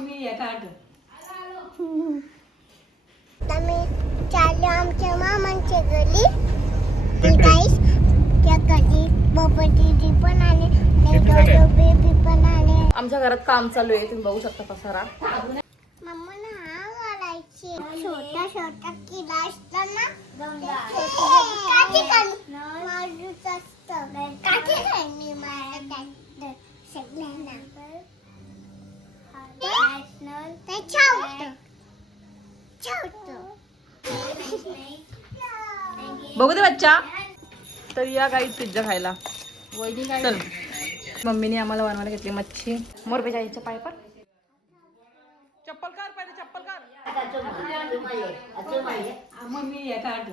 Mummy येतात आम्ही चाललो आमच्या मामांच्या घरी. गाईस त्या घरी बबा दीदी पण आले आणि डॉडो बेबी पण आले. आमच्या घरात काम चालू आहे, तुम्ही बघू शकता पसारा. मम्माला हा घालायची छोटा छोटा किडा असतो ना, काठी मारूच असतं. काठी खायनी मला सगळ्यांना ते छावतं. बघू दे बच्चा. तर या गाईत पिझ्झा खायला. चल, मम्मीने आम्हाला बनवायला घेतली मच्छी. मोर पे जायच्या पाय पर चप्पल काढ, पहिले चप्पल काढ. मम्मी येतात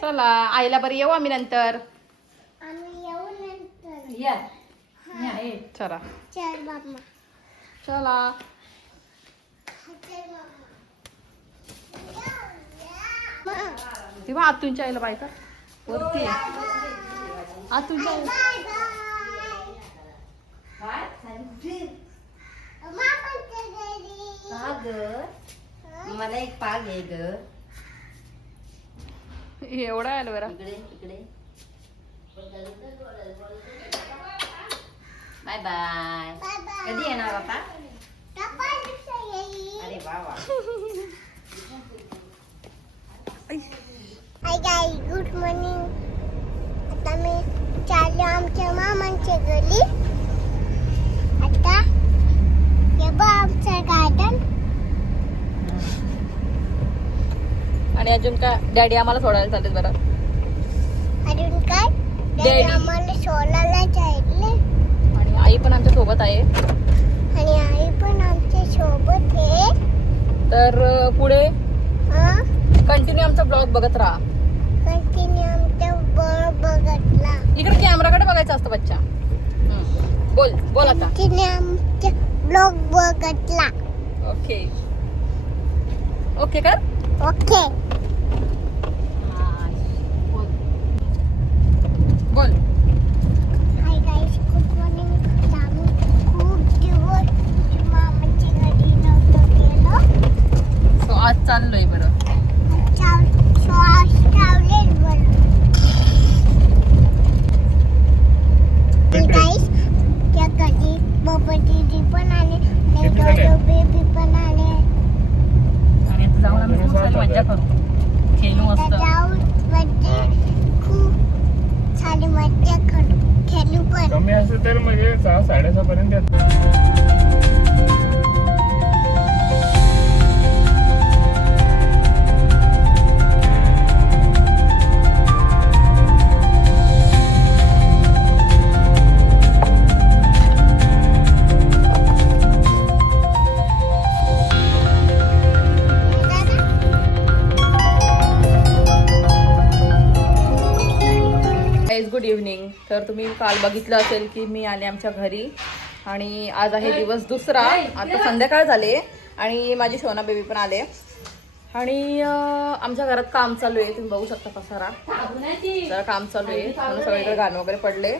चला आईला बरं येऊ आम्ही नंतर. आम्ही येऊ नंतर. या आहे चला चल बाबा. चला. तेव्हा आतूनच्या आईला बाय का वरती आतूनच्या आईला. मला एक पाग आहे ग. एवढा आलं बरं. इकडे बाय बाय. कधी येणार आता? अरे वा वा. Hi guys, good morning. आता मी चाललो आमच्या मामांच्या घरी. आता हे बघ आमचं गार्डन. आणि अजून काय डॅडी आम्हाला सोडायला चालत बरं. अजून काय Daddy. आम्हाला सोलायला जायले. आणि आई पण आमच्या सोबत आहे. आणि आई पण आमच्या सोबत आहे. तर पुढे हा, कंटिन्यू आमचा ब्लॉग बघत राहा. कंटिन्यू आमच्या बघतला. इकडे कॅमेराकडे बघायचं असतं बच्चा. बोल बोल आता. कंटिन्यू आमच्या ब्लॉग बघतला. ओके ओके कर. ओके. बोल. Hi guys, good morning. आम्ही खूप दिवस मामाच्या घरी नव्हतो गेलो. सो आज चाललोय बरं. श्वास ठेवले बरं. गाईस त्या घरी बबा दीदी पण आले आणि डॉडो बेबी पण आले. आणि आता जाऊन आम्ही खूप सारी मज्जा करू. खेळू आता मस्त. जाऊन म्हणजे खूप सारी मज्जा खेळू पण. कमी असेल तर म्हणजे 6-6:30 पर्यंत येतो. Good evening. तर तुम्ही काल बघितलं असेल की मी आले आमच्या घरी आणि आज आहे दिवस दुसरा. आता संध्याकाळ झाले आणि माझी शोना बेबी पण आले आणि आमच्या घरात काम चालू आहे. तुम्ही बघू शकता पसारा. जरा काम चालू आहे म्हणून सगळीकडे गाणं वगैरे पडले.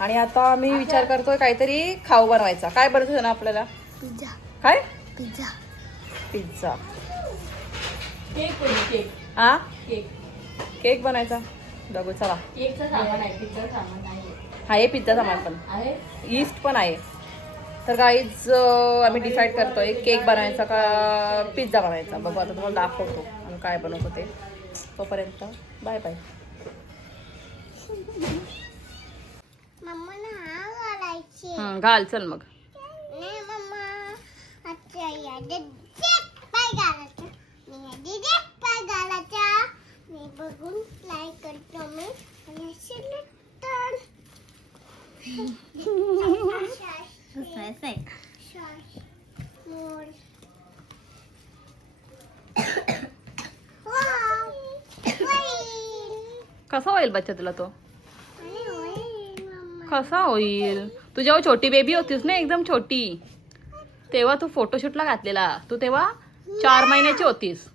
आणि आता आम्ही विचार करतोय काहीतरी खाऊ बनवायचा. काय बनवायचं ना आपल्याला? पिझ्झा. काय? पिझ्झा. पिझ्झा. केक हा केक केक बनायचा. बघू चला. केकचं सामान आहे, पिझ्झा सामान नाही आहे पिझ्झा सामान पण आहे. ईस्ट पण आहे. तर गाईज आम्ही डिसाईड करतोय केक बनवायचा का पिझ्झा बनवायचा. बघू आता तुम्हाला दाखवतो आम्ही काय बनवतो ते. तोपर्यंत बाय बाय. मम्माला हा घालायची. घाल चल मग. नाही मम्मा, अच्छा याच्यात पाय घालायचा. मी याच्यात पाय घालायचा. मी बघून ट्राय करतो मी. आणि असे तर मोर. वाव, होईल. कसा होईल बच्चा तुला तो? अरे होईल मम्मा. कसा होईल? तू जेव्हा छोटी बेबी होतीस ना एकदम छोटी तेव्हा तू फोटोशूटला घातलेला. तू तेव्हा 4 महिन्याची होतीस.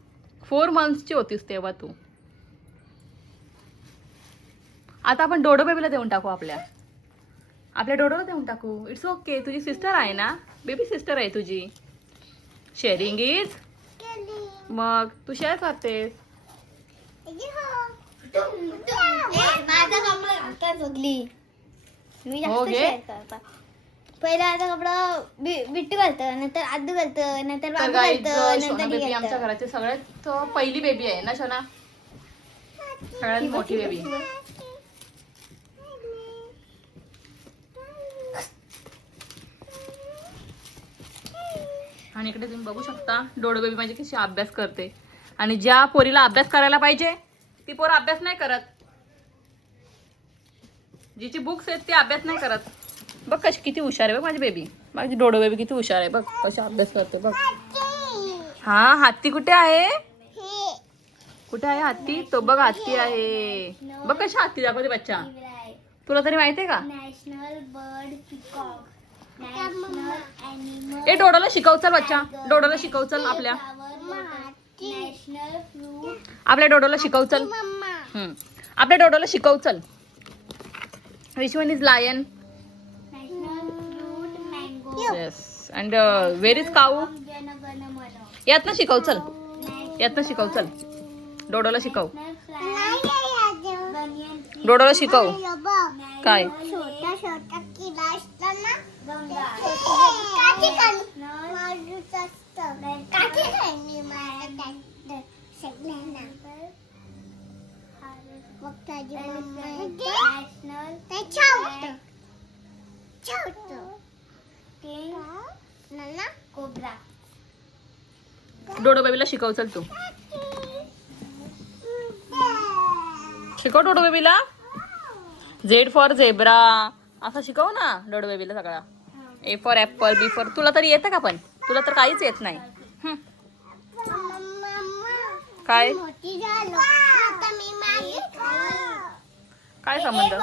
4 मंथ्सची होतीस तेव्हा तू. आता आपण डोडो बेबीला देऊन टाकू आपल्या. आपल्या डोडोला देऊन टाकू. It's okay. तुझी सिस्टर आहे ना, बेबी सिस्टर आहे तुझी. Sharing is. मग तू शेअर करतेस. माझा कपडा आता बघली मी हो जास्त गे. शेअर करता. पहिला आता कपडा बिट्टू घालतं, नंतर आदू घालतं, नंतर तर बाबू गाईज घालतं, शोना नंतर मी बेबी आमच्या घालतं. घराची सगळ्यात पहिली बेबी आहे ना शोना, सगळ्यात मोठी बेबी. आणि इकडे तुम्ही बघू शकता डोडो बेबी माझी कशी अभ्यास करते. आणि ज्या पोरीला अभ्यास करायला पाहिजे ती पोर अभ्यास नाही करत. जिची बुक्स आहेत ती अभ्यास नाही करत. बघ कशी किती हुशार आहे बघ माझी बेबी. माझी डोडो बेबी किती हुशार आहे बघ, कशी अभ्यास करते बघ. हा हत्ती कुठे आहे? कुठे आहे हत्ती? तो बघ हत्ती आहे बघ. कशी हत्ती दाखवते बच्चा. तुला तरी माहितीये का? National bird peacock, national animal, ए डोडोला शिकव चल बच्चा. डोडोला शिकव चल. आपल्या नॅशनल फ्रूट, आपल्या डोडोला शिकव चल. आपल्या डोडोला शिकव चल. Which one is lion? National fruit mango, yes. And where is काऊ? जनगण मन, यातनं शिकव चल. यातनं शिकव चल. डोडोला शिकव. डोडोला शिकव. काय? छोटा छोटा किडा असतो ना, गंगा, कोब्रा. डोडो बेबीला शिकव चल तू. शिकव डोडो बेबीला. झेड फॉर झेब्रा असं शिकव ना डोडो बेबीला सगळा. A for apple, B for. तुला तरी येतं का? पण तुला तर काहीच येत नाही. काय काय संबंध?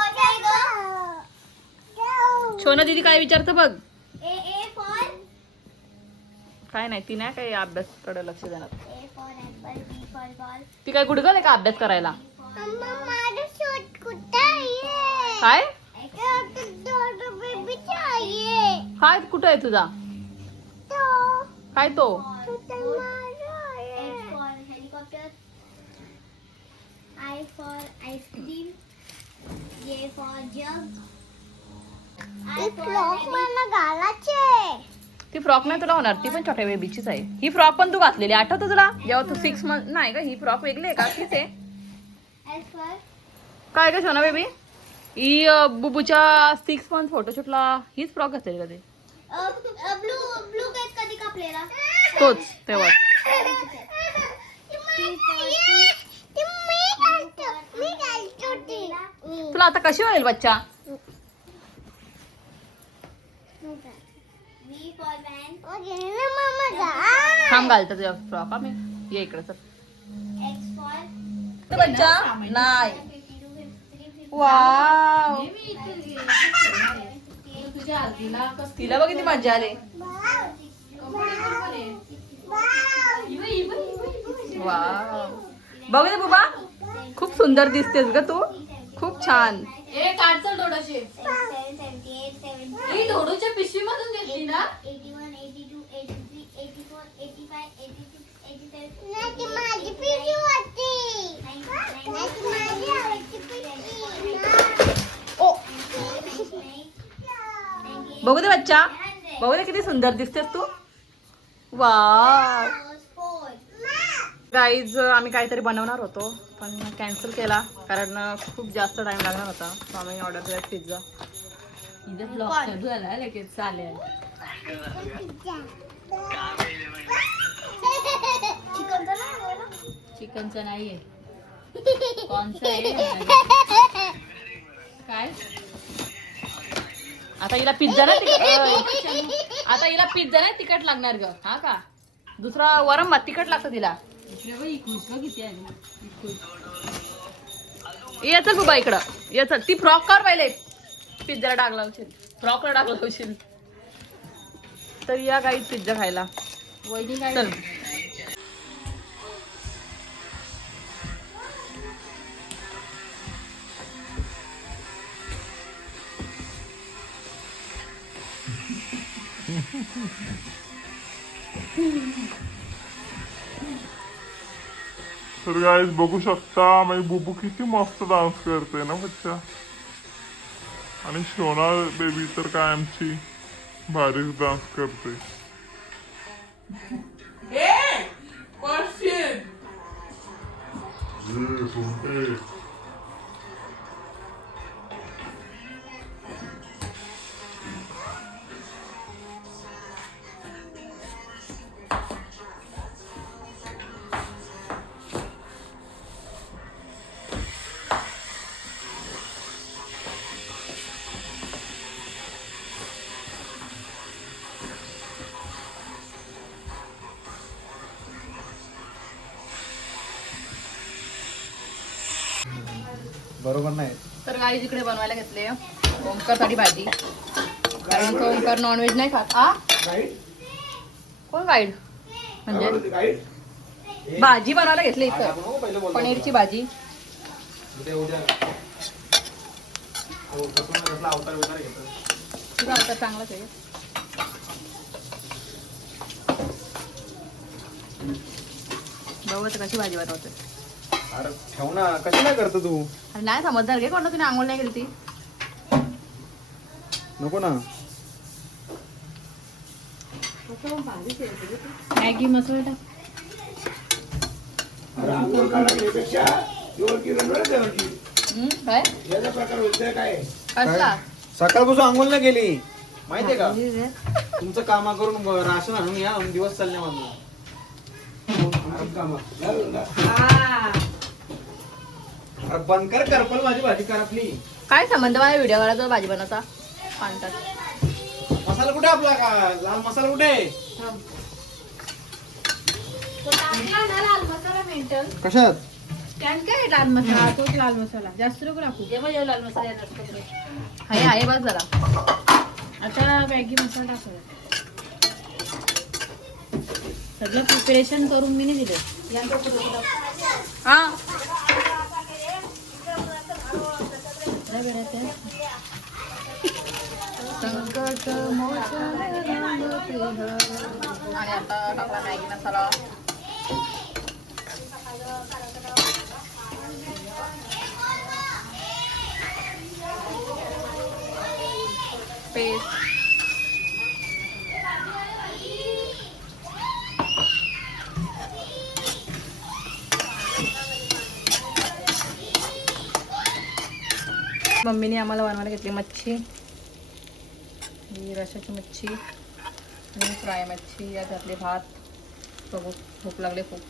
शोना दीदी काय विचारतं बघ. काय नाही, ती नाही काही अभ्यासकडे लक्ष देणार. ती काय गुडगल आहे का अभ्यास करायला? काय काय कुठं आहे तुझा? काय तो? Helicopter, I for ice cream, J for jug, I for ती फ्रॉक नाही तुला होणार. ती पण छोट्या बेबीचीच आहे. ही फ्रॉक पण तू घातलेली आठवतं तुला जेव्हा तू 6 मंथ नाही का? ही फ्रॉक वेगळी आहे का? तीच आहे. L for काय का सोना बेबी? ही बुबूच्या 6 मंथ फोटोशूटला हीच फ्रॉक घातलेली का? ते blue केस कधी कापलेला? तोच तेव्हा. तुला आता कशी होईल बच्चा? V for van, थांब घालतं तुझ्या फ्रॉक. आम्ही ये इकडे चल. X for बच्चा नाही. वाव तिला बघ किती मजा आली. वाव बघ ना बुबा, खूप सुंदर दिसतेस ग तू. खूप छान. डोडोच्या पिशवी मधून घेतली ना. 81, 82, 83, 84, 85, 86, 87, ओ बघू दे बच्चा, बघू दे किती सुंदर दिसतेस तू. वाव गाईज आम्ही काहीतरी बनवणार होतो पण कॅन्सल केला कारण खूप जास्त टाइम लागणार होता. सो आम्ही ऑर्डर केला पिझ्झा. इथं ब्लॉक चालू झाला लगेच चालेल. चिकनचं नाहीये. कोणचं आहे? काय आता हिला पिझ्झा नाही आता हिला पिझ्झा नाही तिखट लागणार ग. हा का दुसरा वरम भात तिखट लागतं तिला. किती आली. ये चल बुबा इकडं ये चल. ती फ्रॉक कर पहिले. पिझ्झाला डाग लावशील, फ्रॉकला डाग लावशील. तर या काही पिझ्झा खायला. वहिनी काय चल तर गाईज बघू शकता माझी बुबू किती मस्त डान्स करते ना बच्चा. आणि शोना बेबी तर काय आमची भारीच डान्स करते. बरोबर नाही. तर गाईज इकडे बनवायला घेतले ओमकारसाठी भाजी, कारण तो ओमकार नॉनव्हेज नाही खात. कोण गाईड म्हणजे भाजी बनवायला घेतली इथं, पनीरची भाजी. तुझा अवतार चांगलाच आहे. बघू तर कशी भाजी बनवते. अरे ठेव ना, कशी नाही करतो तू? अरे नाही समजदार घे, कोणतं तिने आंघोळ नाही केली ती. नको ना. मॅगी मसाला टाक. काय कसला सकाळपासून आंघोळ नाही केली माहितीये का? तुमचं कामा करून राशन आणून या, दिवस चालले माझा. अरे बंद कर, करपल माझी भाजी कर आपली. काय संबंध माझ्या व्हिडिओ करायचा भाजी बनवता पाणतात. मसाला कुठे आपला? का लाल मसाला कुठे? कशात? काय लाल मसाला, तोच लाल मसाला जास्त नको टाकू. लाल मसाला आहे बस जरा. आता मॅगी मसाला टाकूया. सगळं प्रिपरेशन करून मी नाही दिलं. हा संकट आणि आता टाकला मॅगी मसाला. पेस्ट मम्मीने आम्हाला बनवायला घेतली मच्छी, ही रशाची मच्छी आणि फ्राय मच्छी. यात घातले भात. बघू भूक लागले खूप.